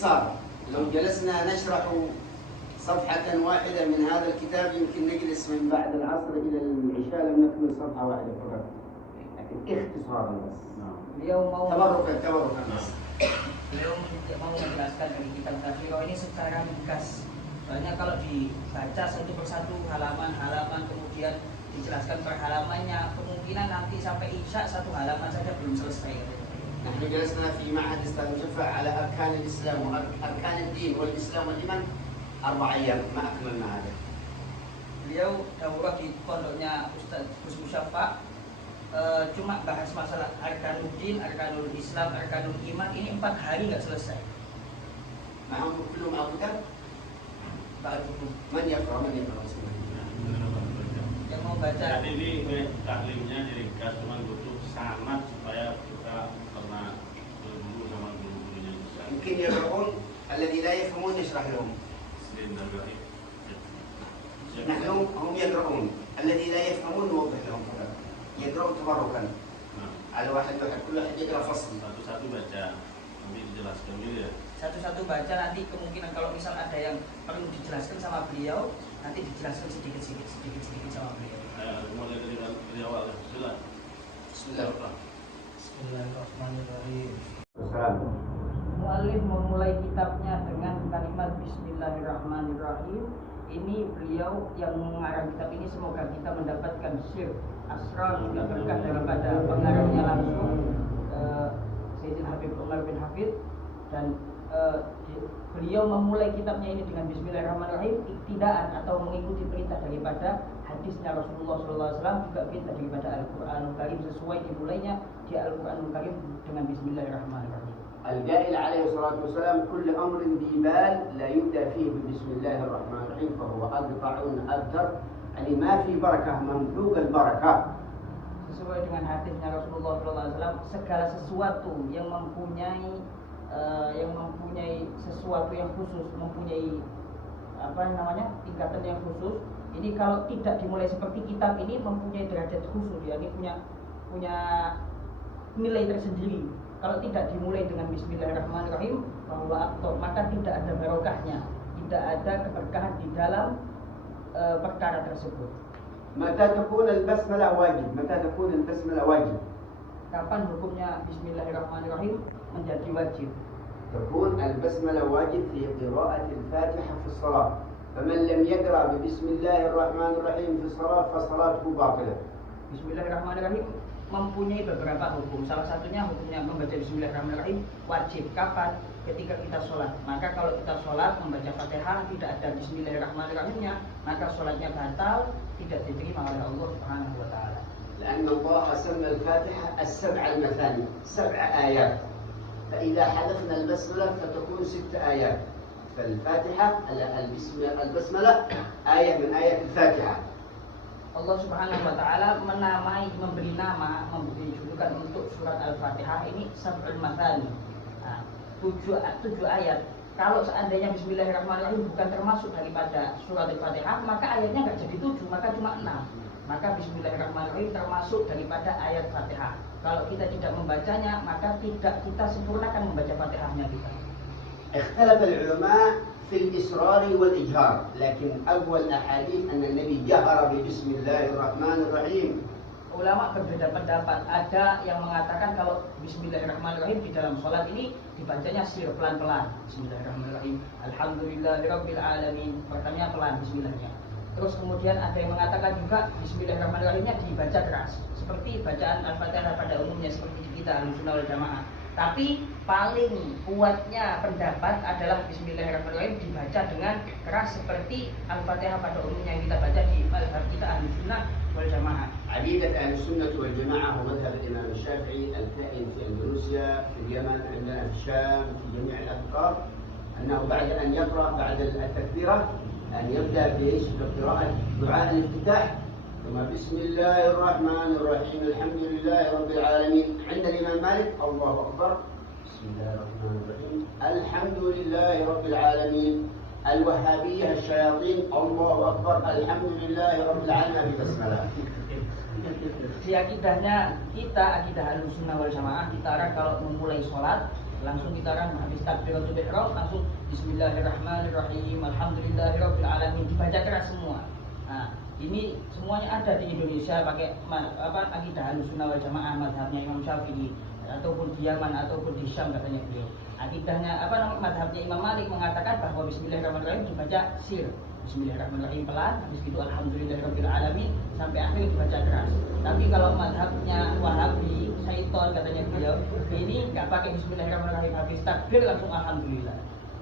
باختصار لو جلسنا نشرح صفحة واحدة من هذا الكتاب يمكن نجلس من بعد العصر إلى العشاء لم نكمل صفحة واحدة فقط، لكن اختصارا بس. Beliau mau تبركا بس. Beliau mau menjelaskan dari kitab Tafsir ini secara ringkas. Soalnya kalau dibaca satu persatu halaman-halaman kemudian dijelaskan per halamannya, kemungkinan nanti sampai Isya satu halaman saja belum selesai. نحن جلسنا في معهد أستاذ مشفع على أركان الإسلام وأركان الدين والإسلام والإيمان 4 أيام ما أكملنا هذا. Beliau daurah di pondoknya Ustaz Gus Musyafa cuma bahas masalah arkanul din, arkanul Islam, arkanul iman, ini 4 hari nggak selesai. معهم كلهم الكتاب؟ من يقرأ بسم الله. Yang mau baca. Jadi ini taklimnya diringkas, cuma butuh sanad supaya kita pernah berguru sama guru-gurunya bisa. يمكن يقرؤون الذي لا يفهمون يشرح لهم. نحن هم يقرؤون الذي لا يفهمون نوضح لهم فقط. يقرؤون تبركا. على واحد كل واحد يقرأ فصل. Satu-satu baca, nanti dijelaskan dulu ya. Satu-satu baca, nanti kemungkinan kalau misal ada yang perlu dijelaskan sama beliau, nanti dijelaskan sedikit sama beliau. Mulai dari awal ya. Bismillahirrahmanirrahim. Mu'allif memulai kitabnya dengan kalimat Bismillahirrahmanirrahim. Ini beliau yang mengarang kitab ini, semoga kita mendapatkan sir asrar juga berkah daripada pengarangnya langsung Sayyidina Habib Umar bin Hafid. Dan beliau memulai kitabnya ini dengan Bismillahirrahmanirrahim, iktidaan atau mengikuti perintah daripada hadisnya Rasulullah SAW, juga perintah daripada Al-Quranul Karim, sesuai dimulainya di Al-Quranul Karim dengan Bismillahirrahmanirrahim. القائل عليه الصلاة والسلام كل أمر ذي بال لا يبدأ فيه بسم الله الرحمن الرحيم فهو أقطع أبتر، يعني ما في بركة مملوك البركة. Sesuai dengan hadisnya Rasulullah SAW, segala sesuatu yang mempunyai sesuatu yang khusus, mempunyai tingkatan yang khusus. Ini kalau tidak dimulai seperti kitab ini mempunyai derajat khusus, ya, ini punya nilai tersendiri. Kalau tidak dimulai dengan Bismillahirrahmanirrahim, bahwa maka tidak ada barokahnya, tidak ada keberkahan di dalam perkara tersebut. متى تكون البسملة واجب؟ متى تكون البسملة واجب؟ Kapan hukumnya Bismillahirrahmanirrahim menjadi wajib? تكون البسملة واجب في قراءة الفاتحة في الصلاة، فمن لم يقرأ ببسم الله الرحمن الرحيم في الصلاة فصلاته باطلة. Bismillahirrahmanirrahim mempunyai beberapa hukum. Salah satunya hukumnya membaca Bismillahirrahmanirrahim wajib. Kapan? Ketika kita sholat. Maka kalau kita sholat membaca Fatihah tidak ada Bismillahirrahmanirrahimnya, maka sholatnya batal, tidak diterima oleh Allah Subhanahu wa taala. لأن الله سمى الفاتحة السبع المثاني، 7 آيات، فإذا حذفنا البسملة فتكون 6 آيات. فالفاتحة البسملة آية من آيات الفاتحة. Allah Subhanahu wa taala memberi julukan untuk surat Al-Fatihah ini Sab'ul Mathani. Nah, 7 ayat. Kalau seandainya Bismillahirrahmanirrahim bukan termasuk daripada surat Al-Fatihah, maka ayatnya nggak jadi 7, maka cuma 6. Maka Bismillahirrahmanirrahim termasuk daripada ayat Fatihah. Kalau kita tidak membacanya, maka tidak kita sempurnakan membaca Fatihahnya kita. اختلف العلماء في الإسرار والإجهار، لكن أول أحاديث أن النبي جهر ببسم الله الرحمن الرحيم. Ulama berbeda pendapat. Ada yang mengatakan kalau Bismillahirrahmanirrahim di dalam sholat ini dibacanya sir pelan-pelan. Bismillahirrahmanirrahim. Alhamdulillahirabbil alamin. Pertamanya pelan Bismillahnya. Terus kemudian ada yang mengatakan juga Bismillahirrahmanirrahimnya dibaca keras, seperti bacaan Al-Fatihah pada umumnya seperti kita Ahlussunnah wal Jamaah. Tapi paling kuatnya pendapat adalah Bismillahirrahmanirrahim dibaca dengan keras seperti Al-Fatihah pada umumnya yang kita baca di mazhab kita Ahlussunnah wal Jamaah. عقيدة أهل السنة والجماعة هو مذهب الإمام الشافعي الكائن في أندونيسيا، في اليمن، عندنا في الشام، في جميع الأقطار، أنه بعد أن يقرأ بعد التكبيرة أن يبدأ بقراءة دعاء الافتتاح ثم بسم الله الرحمن الرحيم الحمد لله رب العالمين. عند الإمام مالك الله أكبر بسم الله الرحمن الرحيم الحمد لله رب العالمين. الوهابية الشياطين الله أكبر الحمد لله رب العالمين بسملة. Di akidahnya kita, akidah Ahlussunnah wal Jamaah, kita kalau memulai sholat langsung kita habis takbiratul ihram langsung bismillahirrahmanirrahim, alhamdulillahirabbil alamin, dibaca keras semua. Nah, ini semuanya ada di Indonesia pakai akidah Ahlussunnah wal Jamaah mazhabnya Imam Syafi'i, ataupun di Yaman ataupun di Syam katanya beliau. Akidahnya mazhabnya Imam Malik mengatakan bahwa bismillahirrahmanirrahim dibaca sir. Bismillahirrahmanirrahim pelan, habis itu alhamdulillahirabbil alamin sampai akhir dibaca keras. Tapi kalau mazhabnya Wahabi, Syaiton katanya beliau, ini enggak pakai bismillahirrahmanirrahim, habis takbir langsung alhamdulillah.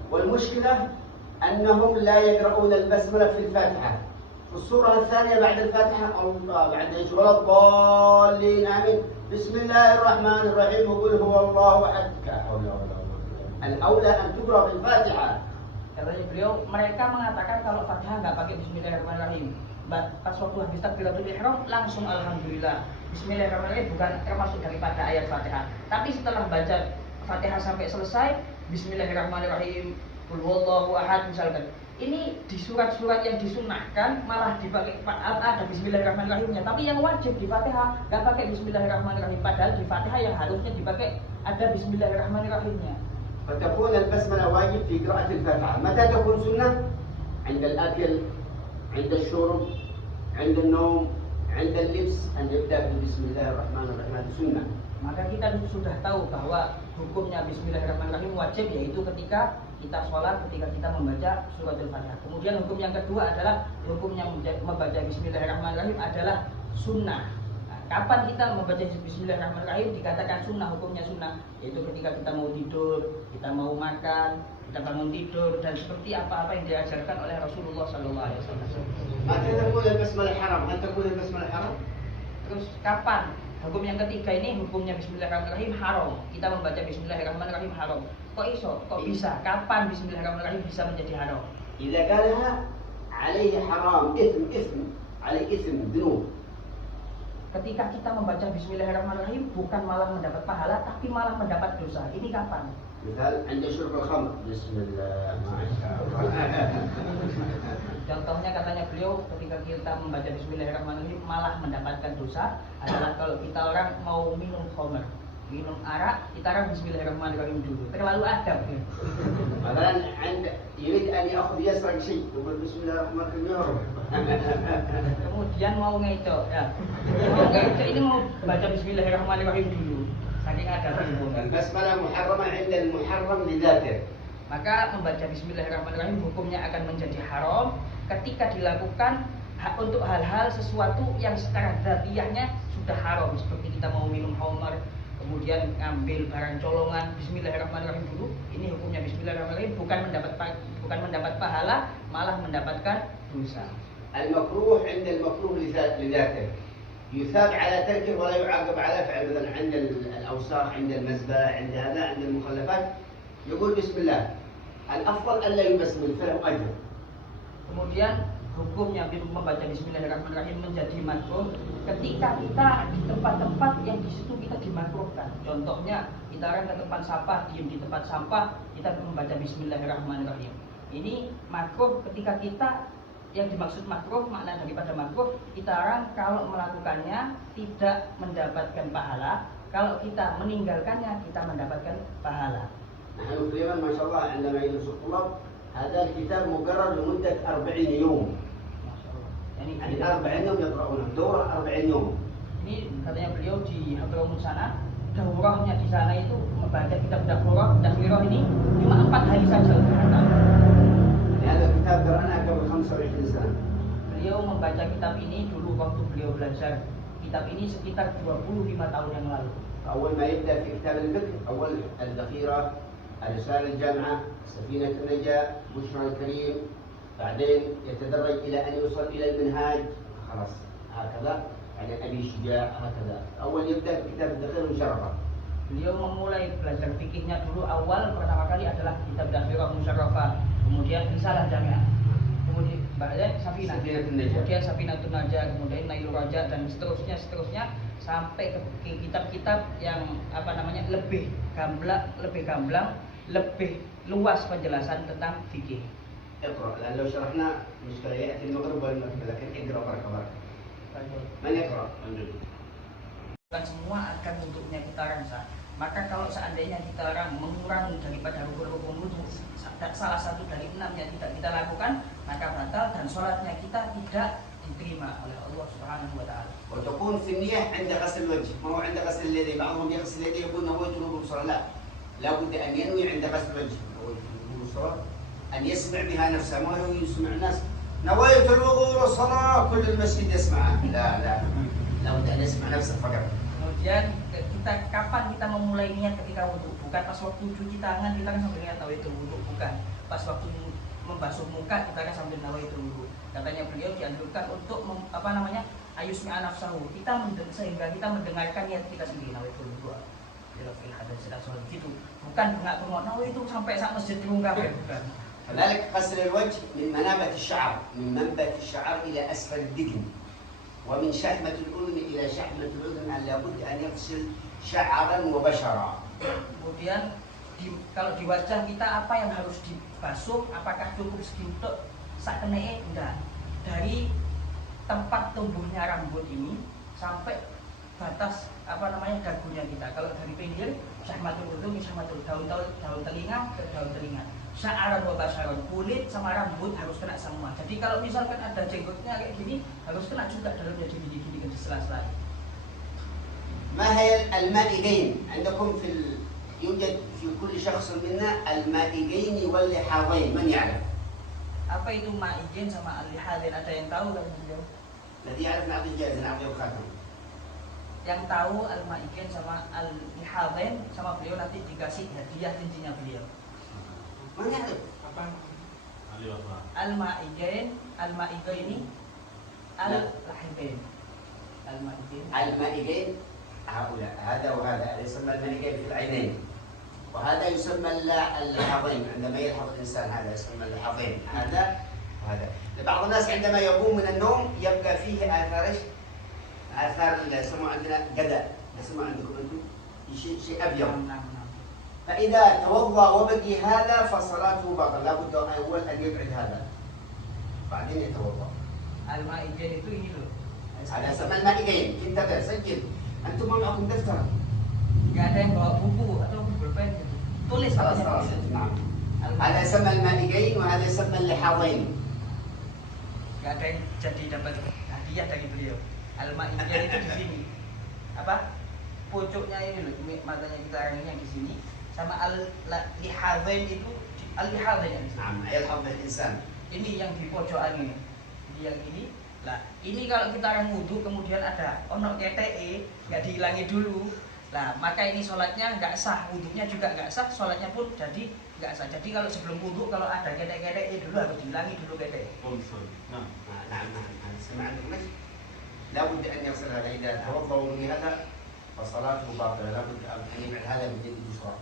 والمشكلة أنهم لا يقرؤون البسملة في الفاتحة. في السورة الثانية بعد الفاتحة بعد ولا الضالين آمين بسم الله الرحمن الرحيم وقل هو الله أحد. الأولى أن تقرأ في الفاتحة. Katanya beliau, mereka mengatakan kalau Fatihah nggak pakai bismillahirrahmanirrahim. Pas waktu habis takbiratul ihram langsung alhamdulillah. Bismillahirrahmanirrahim bukan termasuk daripada ayat Fatihah. Tapi setelah baca Fatihah sampai selesai, bismillahirrahmanirrahim, qul huwallahu ahad misalkan. Ini di surat-surat yang disunahkan malah dipakai ada bismillahirrahmanirrahimnya. Tapi yang wajib di Fatihah nggak pakai bismillahirrahmanirrahim. Padahal di Fatihah yang harusnya dipakai ada bismillahirrahmanirrahimnya. فتكون البسملة واجب في قراءة الفاتحة. متى تكون سنة؟ عند الأكل، عند الشرب، عند النوم، عند اللبس أن يبدأ بسم الله الرحمن الرحيم. هذه سنة. Maka kita sudah tahu bahwa hukumnya bismillahirrahmanirrahim wajib, yaitu ketika kita sholat, ketika kita membaca suratul Fatihah. Kemudian hukum yang kedua adalah hukumnya membaca bismillahirrahmanirrahim adalah sunnah. Kapan kita membaca bismillahirrahmanirrahim dikatakan sunnah, hukumnya sunnah, yaitu ketika kita mau tidur, kita mau makan, kita bangun tidur, dan seperti apa-apa yang diajarkan oleh Rasulullah SAW. Maka takut al-basmalah haram, maka takut al-basmalah haram. Terus kapan? Hukum yang ketiga ini hukumnya bismillahirrahmanirrahim haram. Kita membaca bismillahirrahmanirrahim haram. Kok bisa? Kapan bismillahirrahmanirrahim bisa menjadi haram? إذا قالها عليه حرام إثم عليه إثم ذنوب. Ketika kita membaca bismillahirrahmanirrahim bukan malah mendapat pahala, tapi malah mendapat dosa. Ini kapan? مثال عند شرب الخمر بسم الله ما شاء الله. Contohnya katanya beliau ketika kita membaca bismillahirrahmanirrahim malah mendapatkan dosa adalah kalau kita orang mau minum khamr, minum arak, kita orang bismillahirrahmanirrahim dulu. Terlalu adab. مثلا عند يريد أن يأخذ يسرق شيء يقول بسم الله الرحمن الرحيم. Kemudian mau ngecok ya. Mau ngecok ini mau baca bismillahirrahmanirrahim dulu. Saking adabnya. البسملة محرمة عند المحرم لذاته. Maka membaca bismillahirrahmanirrahim hukumnya akan menjadi haram ketika dilakukan untuk hal-hal sesuatu yang secara dzatiyahnya sudah haram, seperti kita mau minum khamr, kemudian ngambil barang colongan, bismillahirrahmanirrahim dulu. Ini hukumnya bismillahirrahmanirrahim, bukan mendapat pahala, malah mendapatkan dosa. المكروه عند المكروه لذاته يثاب على تركه ولا يعاقب على فعل. مثلا عند الأوساخ، عند المزبلة، عند هذا، عند المخلفات يقول بسم الله. الأفضل ألا يبسمل فله أجر. Kemudian hukumnya membaca bismillahirrahmanirrahim menjadi makruh ketika kita di tempat-tempat yang di situ kita dimakruhkan. Contohnya kita orang ke tempat sampah, diam di tempat sampah, kita membaca bismillahirrahmanirrahim. Ini makruh ketika kita, yang dimaksud makruh, makna daripada makruh, kita orang kalau melakukannya tidak mendapatkan pahala, kalau kita meninggalkannya kita mendapatkan pahala. نحن في اليمن ما شاء الله عندما يدرس الطلاب هذا الكتاب مقرر لمدة 40 يوم. يعني 40 يوم يقرؤونه، دورة 40 يوم. Ini katanya beliau di Hadramaut sana, daurahnya di sana itu membaca kitab dakwah ini cuma 4 hari saja. هذا الكتاب قرأناه قبل 25 سنة. Beliau membaca kitab ini dulu waktu beliau belajar. Kitab ini sekitar 25 tahun yang lalu. أول ما يبدأ في كتاب الفقه أول الذخيرة، رسالة الجامعة، سفينة النجاة، بشرى الكريم، بعدين يتدرج إلى أن يوصل إلى المنهاج، خلاص هكذا، يعني أبي شجاع هكذا. أول يبدأ في كتاب الذخيرة المشرفة. Beliau memulai belajar fikihnya dulu awal pertama kali adalah kitab Dakhirah Musyarrafah, kemudian Risalah Jami'ah, kemudian Safinah, kemudian Safinatun Najah, kemudian Nailur Raja, dan seterusnya sampai ke kitab-kitab yang lebih gamblang, lebih luas penjelasan tentang fikih. اقرأ، لأن لو شرحنا مشكلة يأتي المغرب والمغرب، لكن اقرأ بركة. من يقرأ؟ Bukan semua akan untuknya kita rasa. Maka kalau seandainya kita orang mengurangi daripada rukun-rukun wudu, salah satu dari 6 yang tidak kita lakukan, maka batal dan sholatnya kita tidak diterima oleh Allah Subhanahu wa taala. وتكون في النية عند غسل الوجه، ما هو عند غسل اليدين، بعضهم يغسل يديه يقول نويت الوضوء بالصلاة، لا، لابد أن ينوي عند غسل الوجه، نويت الوضوء بالصلاة، أن يسمع بها نفسه، ما هو يسمع الناس نويت الوضوء والصلاة كل المسجد يسمعها، لا لا، لابد أن يسمع نفسه فقط. Kemudian kapan kita memulai niat ketika wudhu? Bukan pas waktu cuci tangan kita kan sambil niat nawaitul wudhu, bukan. Pas waktu membasuh muka kita kan sambil nawaitul wudhu. Katanya beliau dianjurkan untuk ayusmi'a nafsahu, sehingga kita mendengarkan niat kita sendiri nawaitul wudhu. Fil hadatsy al-asghar gitu. Bukan bengak-bengok nawaitu sampai sak masjid terungkap ya, bukan. كذلك غسل الوجه من منابت الشعر، من منبت الشعر إلى أسفل الدقن، ومن شحمة الأذن إلى شحمة الأذن، لابد أن يغسل شعرا وبشرا. Kemudian kalau di wajah kita apa yang harus dibasuh? Apakah cukup segintuk sak keneke? Enggak. Dari tempat tumbuhnya rambut ini sampai batas dagunya kita. Kalau dari pinggir syahmatul udhun, syahmatul daun telinga ke daun telinga. Sya'aran wa basharon, kulit sama rambut harus kena semua. Jadi kalau misalkan ada jenggotnya kayak gini, harus kena juga dalamnya gini-gini ke sela-sela. ما هي المائدين؟ عندكم يوجد في كل شخص منا المائدين واللحاظين، من يعرف؟ Apa itu ma'idin sama al-lihadin? Ada yang tahu kan beliau? الذي يعرف نعطيه جائزة، نعطيه خاتم. Yang tahu al-ma'idin sama al-lihadin sama beliau nanti dikasih hadiah cincinnya beliau. من يعرف؟ Al-ma'idin ini al-lahibain. المائدين هؤلاء، هذا وهذا، هذا يسمى المائدين في العينين، وهذا يسمى اللحظين، عندما يلحظ الإنسان هذا يسمى اللحظين، هذا وهذا. بعض الناس عندما يقوم من النوم يبقى فيه آثار ايش؟ آثار يسموه عندنا قدأ، يسموه عندكم أنتم شيء أبيض. فإذا توضأ وبقي هذا فصلاته باطلة، لابد أول أن يبعد هذا بعدين يتوضأ. Al-ma'idin itu ini loh. هذا يسمى المائدين، انتبه سجل، أنتم ما معكم دفتر؟ Nggak ada yang bawa buku atau pulpen gitu. Tulis خلاص katanya. خلاص نعم. هذا يسمى المائدين وهذا يسمى اللحاظين. Nggak ada yang jadi dapat hadiah dari beliau. Al-ma'idin itu di sini. Apa? Pucuknya ini loh, matanya kita ini yang di sini. Sama al-lihadzain itu al-lihadzain. نعم يلحظ الإنسان. Ini yang di pojokan ini. Ini yang ini. Lah, ini kalau kita orang wudu kemudian ada onok keteke nggak dihilangi dulu. Lah, maka ini sholatnya nggak sah, wudunya juga nggak sah, sholatnya pun jadi nggak sah. Jadi kalau sebelum wudu kalau ada ketek-ketek dulu harus dihilangi dulu ketek. نعم نعم سمعت ليش؟ لابد أن يغسل هذا، إذا توضأ من هذا فصلاته باطلة، لابد أن يبعد هذا باليد اليسرى.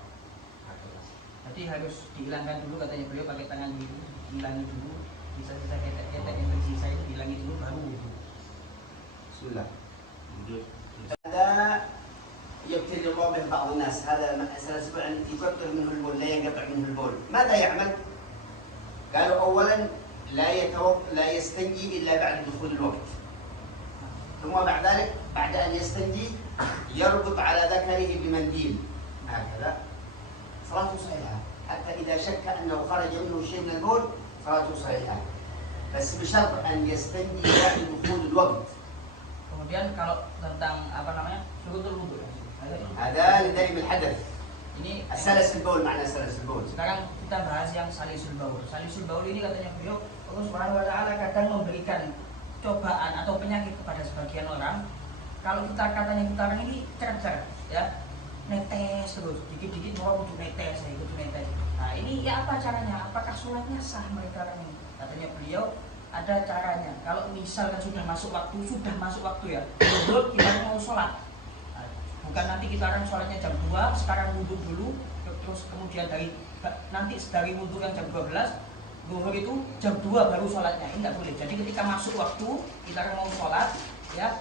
Jadi harus dihilangkan dulu katanya beliau pakai tangan dulu, dihilangi dulu, sisa-sisa ketek-ketek yang tersisa itu dihilangi dulu baru wudu. بسم الله. هذا يبتلي الله به بعض الناس، هذا سنسمع أن يكثر منه البول، لا ينقطع منه البول، ماذا يعمل؟ قالوا أولا لا يستنجي إلا بعد دخول الوقت، ثم بعد ذلك بعد أن يستنجي يربط على ذكره بمنديل هكذا، صلاته صحيحة، حتى إذا شك أنه خرج منه شيء من البول صلاته صحيحة، بس بشرط أن يستنجي بعد دخول الوقت. Kemudian kalau tentang surutul wudu. هذا لدائم الحدث. Ini السلس البول، معنى سلس البول. sekarang kita bahas yang salisul baul. Salisul baul ini katanya beliau Allah Subhanahu wa taala kadang memberikan cobaan atau penyakit kepada sebagian orang. Kalau katanya kita orang ini cerah-cerah ya, netes terus, dikit-dikit mau kudu netes, netes. Nah, ini ya apa caranya? Apakah sholatnya sah mereka orang ini? Katanya beliau ada caranya. Kalau misalkan sudah masuk waktu ya, zuhur kita mau sholat. Nah, bukan nanti kita orang sholatnya jam 2, sekarang wudhu dulu, terus kemudian dari wudhu yang jam 12, zuhur itu jam 2 baru sholatnya. Ini nggak boleh. Jadi ketika masuk waktu kita orang mau sholat, ya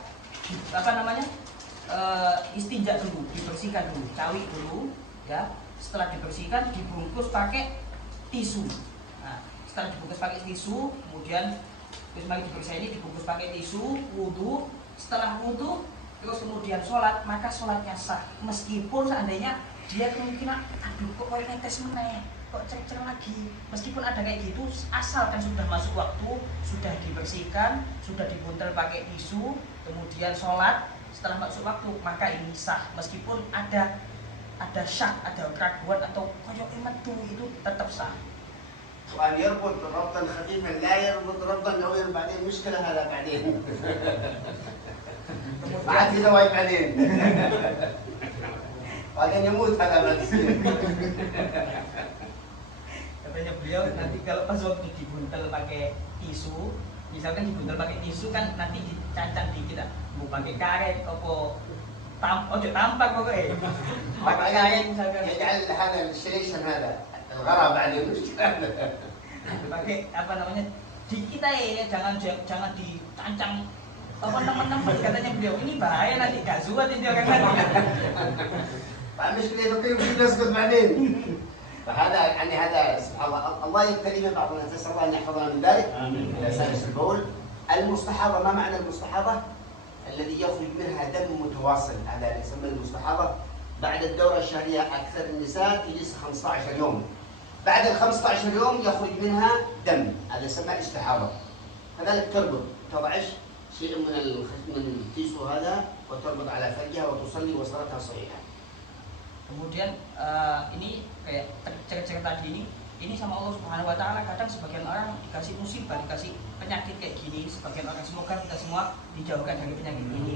istinja dulu, dibersihkan dulu, cawi dulu, ya. Setelah dibersihkan, dibungkus pakai tisu. Nah, setelah dibungkus pakai tisu, kemudian terus mari dibersihin ini dibungkus pakai tisu, wudhu. Setelah wudhu, terus kemudian sholat, maka sholatnya sah. Meskipun seandainya dia kemungkinan, aduh kok kayak netes meneh, kok cer-cer lagi. Meskipun ada kayak gitu, asalkan sudah masuk waktu, sudah dibersihkan, sudah dibuntel pakai tisu, kemudian sholat, setelah masuk waktu, maka ini sah. Meskipun ada syak, ada keraguan atau koyok metu, itu tetap sah. وأن يربط ربطا خفيفا لا يربط ربطا قويا بعدين مشكلة هذا بعدين ما عاد في زواج بعدين بعدين يموت هذا بعد katanya beliau nanti kalau pas waktu dibuntel pakai tisu, misalkan dibuntel pakai tisu kan nanti dicancang dikit, mau pakai karet ojo tampak pokoknya pakai karet misalkan يجعل هذا الشريشن هذا الغرض بعدين مشكلة pakai apa namanya dikit aja, jangan dicancang apa teman-teman, katanya beliau ini bahaya nanti gak zuat ini orang nanti. فمشكلة يفكر يمكن يسكت بعدين فهذا يعني هذا سبحان الله يبتلي من بعض الناس، نسأل الله أن يحفظنا من ذلك. إذا سالس البول المستحاضة، ما معنى المستحاضة؟ الذي يخرج منها دم متواصل، هذا يسمى المستحاضة. بعد الدورة الشهرية أكثر النساء تجلس 15 يوم، بعد ال 15 يوم يخرج منها دم، هذا يسمى استحاضة. كذلك تربط، تضعش شيء من التيسو هذا وتربط على فرجها وتصلي وصلاتها صحيحة. Kemudian ini kayak cerita tadi ini sama Allah Subhanahu Wa Taala, kadang sebagian orang dikasih musibah, dikasih penyakit kayak gini, sebagian orang, semoga kita semua dijauhkan dari penyakit ini.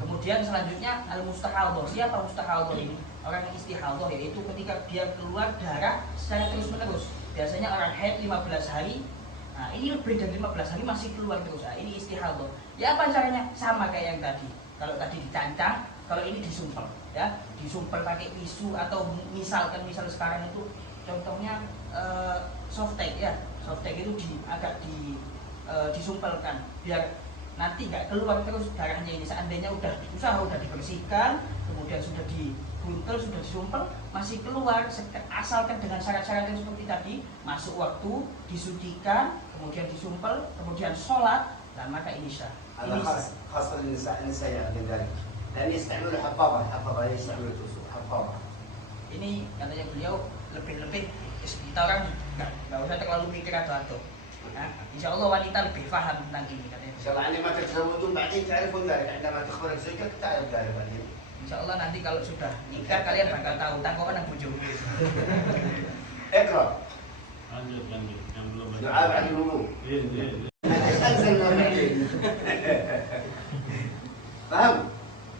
Kemudian selanjutnya al-mustahadhah. Siapa mustahadhah ini? Orang yang istihadhah, yaitu ketika dia keluar darah secara terus menerus. Biasanya orang haid 15 hari, nah ini lebih dari 15 hari masih keluar terus. Nah, ini istihadhah. Ya apa caranya? Sama kayak yang tadi. Kalau tadi dicancang, kalau ini disumpel, ya, disumpel pakai tisu atau misal sekarang itu contohnya softtek, ya, softtek itu agak disumpelkan biar nanti nggak keluar terus darahnya ini. Seandainya udah dibersihkan, kemudian sudah dibuntel, sudah disumpel, masih keluar, asalkan dengan syarat-syarat yang seperti tadi, masuk waktu, disucikan, kemudian disumpel, kemudian sholat, dan maka ini sah. هذا خاصة للنساء يعرفون ذلك لأن يستعملوا حفاضة يستعملوا حفاضة. Ini katanya beliau lebih kita orang nggak usah terlalu mikir atau nah, insya Allah wanita lebih paham tentang ini katanya. إن شاء الله عندما تتزوجون بعدين تعرفون ذلك، عندما تخبرك زوجك تعرف ذلك بعدين. Insya Allah nanti kalau sudah nikah kalian bakal tahu tanggapan yang bujung. اقرأ. Lanjut yang belum baca. دعاء بعد الوضوء. فهم؟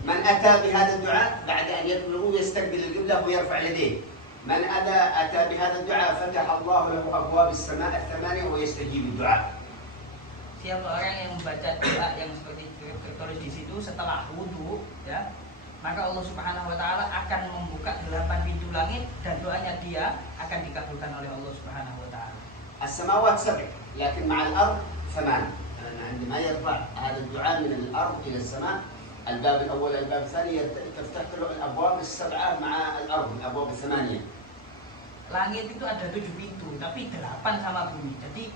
من أتى بهذا الدعاء بعد أن يدخل الوضوء يستقبل القبلة ويرفع يديه. من أتى بهذا الدعاء فتح الله له أبواب السماء الثمانية ويستجيب الدعاء. Siapa orang yang membaca doa yang seperti tertulis di situ setelah wudhu, ya, maka Allah Subhanahu Wa Taala akan membuka 8 pintu langit dan doanya dia akan dikabulkan oleh Allah Subhanahu Wa Taala. السماوات 7 لكن مع الأرض 8. عندما يرفع هذا الدعاء من الأرض إلى السماء، الباب الأول الباب الثاني تفتح له الأبواب السبعة مع الأرض الأبواب الثمانية. Langit itu ada 7 pintu, tapi 8 sama bumi. Jadi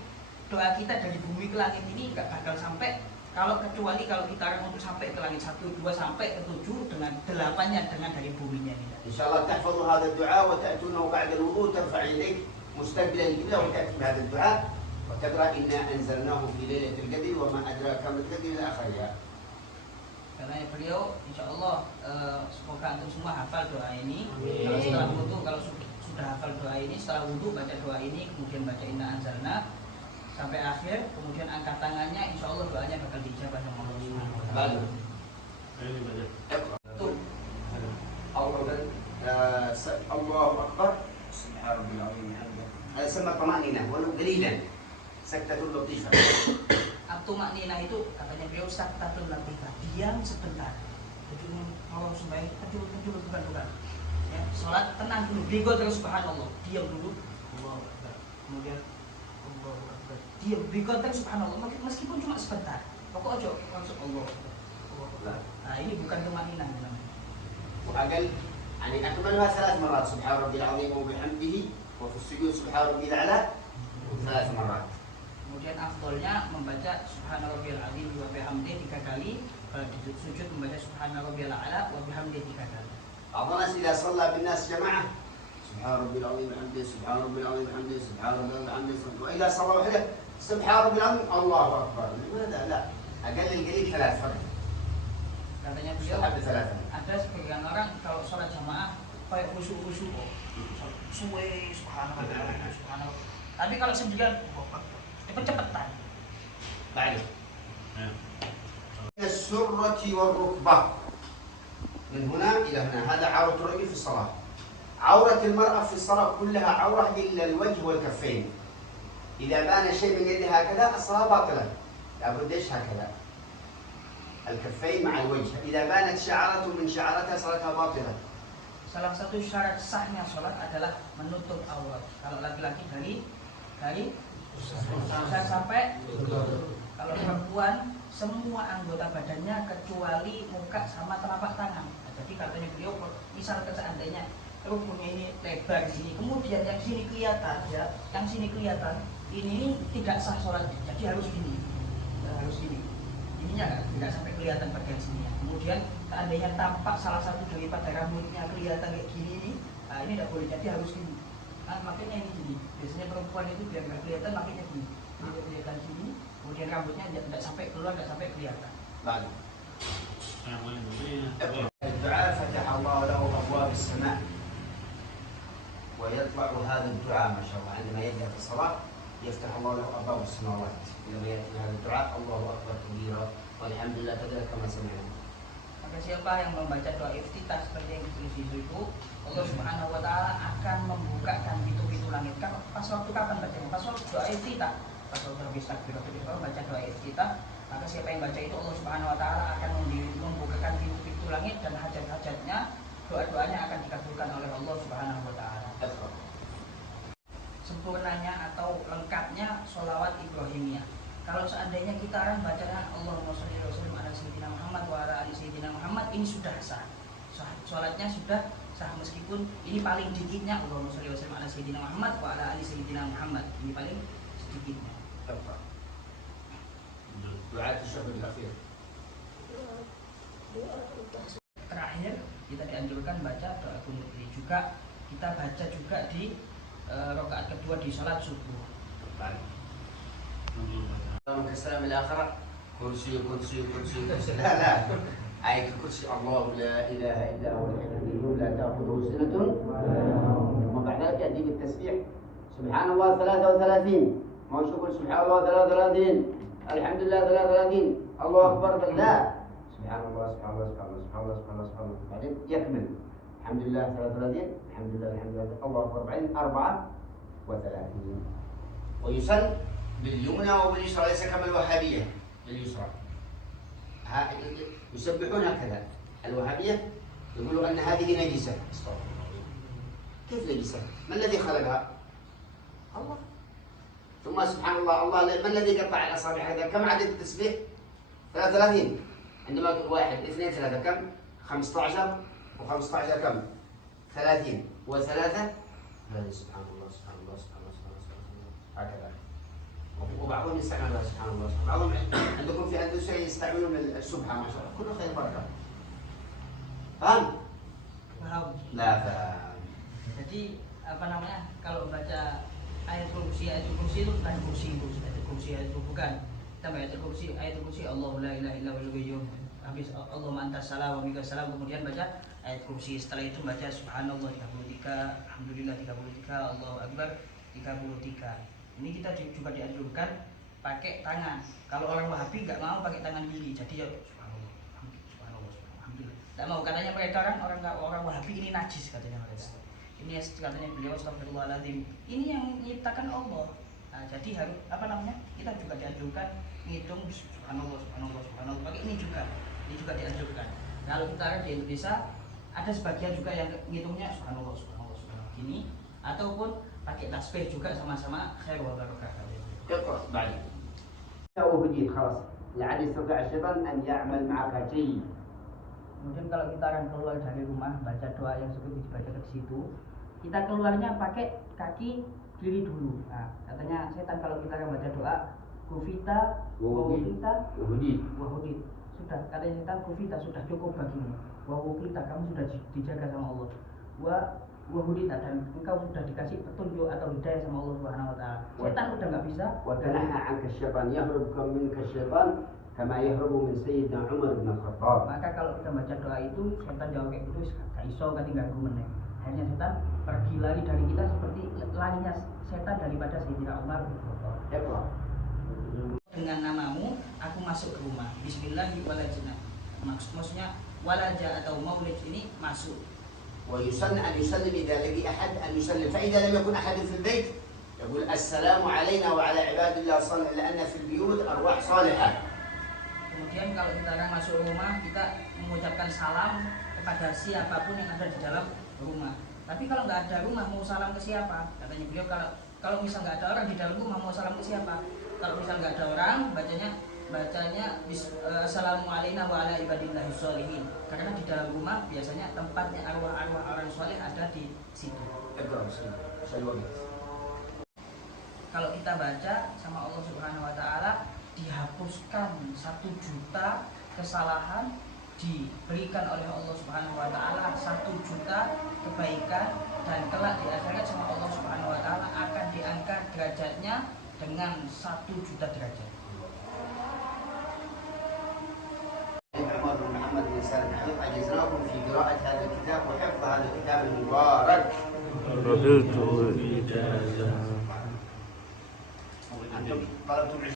doa kita dari bumi ke langit ini nggak bakal sampai kecuali kalau kita orang untuk sampai ke langit 1, 2 sampai ke 7 dengan 8-nya dengan dari buminya ini. إن شاء الله تحفظوا هذا الدعاء وتأتونه بعد الوضوء ترفع يديك مستقبلا القبلة وتأتي بهذا الدعاء وتقرأ إنا أنزلناه في ليلة القدر وما أدراك ما القدر إلى آخرها. Karena beliau insya Allah semoga antum semua hafal doa ini. Kalau setelah wudhu, kalau sudah hafal doa ini, setelah wudhu baca doa ini, kemudian baca inna anzalna sampai akhir, kemudian angkat tangannya, insya Allah doanya bakal dijawab sama Allah Subhanahu Wa Taala. Ini baca. Tuh. أولا الله أكبر سبحان ربي العظيم وبحمده. هذا يسمى طمأنينة ولو قليلا، سكتة لطيفة. At-tumakninah itu katanya beliau saktatul latifah, diam sebentar. Jadi kalau sembahyang kecil bukan. Ya, sholat tenang dulu, bego terus subhanallah, diam dulu. Allahu Akbar. Kemudian Allahu Akbar. Diam, bego terus subhanallah, meskipun cuma sebentar. Pokoknya langsung Allah Akbar. Nah, ini bukan tumakninah namanya. وأقل يعني أكملها 3 مرات سبحان ربي العظيم وبحمده وفي السجود سبحان ربي الأعلى 3 مرات. Kemudian afdolnya membaca subhanarabbiyal azim wa bihamdihi 3 kali, Kalau di sujud membaca subhana rabbiyal a'la wa bihamdihi 3 kali. بعض الناس إذا صلى بالناس جماعة سبحان ربي العظيم وبحمده سبحان ربي العظيم وبحمده سبحان ربي العظيم وبحمده وإذا صلى وحده سبحان ربي العظيم الله أكبر. لماذا لا؟ أقل القليل 3 فرد. Katanya beliau Mustahab 3. ada sebagian orang kalau sholat jamaah kayak khusyuk-khusyuk, suwe subhanallah subhanallah. Tapi kalau sendirian cepet-cepetan. بعد السرة والركبة من هنا إلى هنا هذا عورة الرجل في الصلاة. عورة المرأة في الصلاة كلها عورة إلا الوجه والكفين. إذا بان شيء من يدها هكذا الصلاة باطلة. لابد إيش هكذا الكفين مع الوجه. إذا بانت شعرة من شعرتها صلاتها باطلة. Salah satu syarat sahnya sholat adalah menutup aurat. Kalau laki-laki dari pusat sampai kalau perempuan semua anggota badannya kecuali muka sama telapak tangan. Nah, jadi katanya beliau, misal seandainya rukunnya ini lebar sini, kemudian yang sini kelihatan, ya, yang sini kelihatan, ini tidak sah sholatnya. Jadi harus gini, harus gini. Ininya kan tidak sampai kelihatan bagian sini. Kemudian seandainya tampak salah satu daripada rambutnya kelihatan kayak gini nih, nah ini tidak boleh. Jadi harus gini. Nah, makanya ini gini. Biasanya perempuan itu biar nggak kelihatan makanya gini. Ini kelihatan gini. Kemudian rambutnya tidak sampai keluar, tidak sampai kelihatan. بعد الدعاء فتح الله له أبواب السماء ويطلع هذا الدعاء ما شاء الله عندما يبدأ في الصلاة يفتح الله له أبواب السماوات لما يأتي هذا الدعاء الله أكبر كبيرا والحمد لله كذلك كما سمعنا. Maka siapa yang membaca doa iftitah seperti yang ditulis itu, Allah Subhanahu wa taala akan membukakan pintu-pintu langit. Kan pas waktu kapan bacanya? Pas waktu doa iftitah. Pas waktu habis takbir baca doa iftitah, maka siapa yang baca itu Allah Subhanahu wa taala akan membukakan pintu-pintu langit dan hajat-hajatnya, doa-doanya akan dikabulkan oleh Allah Subhanahu wa taala. Sempurnanya atau lengkapnya sholawat Ibrahimiyah. Kalau seandainya kita orang bacanya Allahumma sholli wa sallim ala sayyidina Muhammad wa ala ali sayyidina Muhammad, ini sudah sah. Sholatnya sudah sah meskipun ini paling dikitnya Allahumma sholli wa sallim ala sayyidina Muhammad wa ala ali sayyidina Muhammad. Ini paling sedikitnya. Doa tasyahud akhir. Terakhir kita dianjurkan baca doa kunut. Juga kita baca juga di rakaat kedua di sholat subuh. السلام الآخرة كرسي كرسي كرسي كرسي لا آية الكرسي الله لا إله إلا هو الحي القيوم لا تأخذه سنة وبعد ذلك يأتي بالتسبيح سبحان الله 33 ما يقول سبحان الله 33 الحمد لله 33 الله أكبر لا سبحان الله سبحان الله سبحان الله سبحان الله سبحان الله سبحان الله بعدين يكمل الحمد لله 33 الحمد لله الحمد لله الله أكبر بعدين 34 ويسن باليمنى وباليسرى ليس كما الوهابية باليسرى يسبحون هكذا الوهابية يقولوا أن هذه نجسة كيف نجسة؟ ما الذي خلقها؟ الله ثم سبحان الله الله ما الذي قطع الأصابع هذا؟ كم عدد التسبيح؟ 33 عندما تقول 1 2 3 كم؟ 15 و15 كم؟ 30 و3 هذه سبحان الله سبحان الله سبحان الله سبحان الله هكذا وبعضهم يستعمل سبحان الله بعضهم عندكم في أندونيسيا يستعملون السبحة ما شاء الله كله خير بركة فهم؟ Paham? لا فهم Jadi apa namanya kalau baca ayat kursi itu bukan ayat kursi bukan. Kita baca ayat kursi Allahu la ilaha illa huwal qayyum. Habis Allahumma antas salam wa minkas salam, kemudian baca ayat kursi. Setelah itu baca subhanallah 33, alhamdulillah 33, Allahu akbar 33. Ini kita juga dianjurkan pakai tangan. Kalau orang Wahabi nggak mau pakai tangan kiri, jadi ya subhanallah, alhamdulillah. Nggak mau, katanya mereka orang Wahabi ini najis katanya mereka. Ini katanya beliau astagfirullahaladzim. Ini yang menciptakan Allah. Nah, jadi harus apa namanya? Kita juga dianjurkan ngitung subhanallah, subhanallah, subhanallah. Pakai ini juga dianjurkan. Kalau kita di Indonesia ada sebagian juga yang ngitungnya subhanallah, subhanallah, subhanallah gini, ataupun pakai tasbih juga sama-sama khair wa barakah. اقرأ بعد أو بديت خلاص لا عاد يستطيع الشيطان أن يعمل معك شيء. Kemudian kalau kita akan keluar dari rumah baca doa yang seperti dibaca ke situ, kita keluarnya pakai kaki kiri dulu. Nah, katanya setan kalau kita akan baca doa kufita, wahudita, wahudit. sudah, katanya setan, kufita, sudah cukup bagimu. Wa wukita, kamu sudah dijaga sama Allah. Wa hudita, dan engkau sudah dikasih petunjuk atau hidayah sama Allah Subhanahu wa taala. Setan udah enggak bisa. Wa tanaha 'anka syaitan, yahrubuka minka syaitan kama yahrubu min sayyidina Umar bin Khattab. Maka kalau kita baca doa itu, setan jawab kayak gitu, gak iso kan tinggal meneh. Akhirnya setan pergi lari dari kita seperti larinya setan daripada Sayyidina Umar bin Khattab. Dengan namamu aku masuk ke rumah. Bismillahirrahmanirrahim. Maksudnya walaja atau maulid ini masuk. ويسن أن يسلم إذا لقي أحد أن يسلم، فإذا لم يكن أحد في البيت يقول السلام علينا وعلى عباد الله الصالحين، لأن في البيوت أرواح صالحة. Kemudian kalau kita akan masuk rumah, kita mengucapkan salam kepada siapapun yang ada di dalam rumah. Tapi kalau nggak ada rumah, mau salam ke siapa? Katanya beliau, kalau misal nggak ada orang di dalam rumah, mau salam ke siapa? Kalau misal nggak ada orang, bacanya Assalamualaikum wa ala ibadillahi sholihin. Karena di dalam rumah biasanya tempatnya arwah-arwah orang soleh ada di situ. Kalau kita baca sama Allah Subhanahu wa taala, dihapuskan 1 juta kesalahan, diberikan oleh Allah Subhanahu wa taala 1 juta kebaikan, dan kelak di akhirat sama Allah Subhanahu wa taala akan diangkat derajatnya dengan 1 juta derajat. عمر بن محمد بن سالم الحقيقة أجزناكم في قراءة هذا الكتاب وحفظ هذا الكتاب المبارك. رضيت بالإجازة. أنتم طلبتم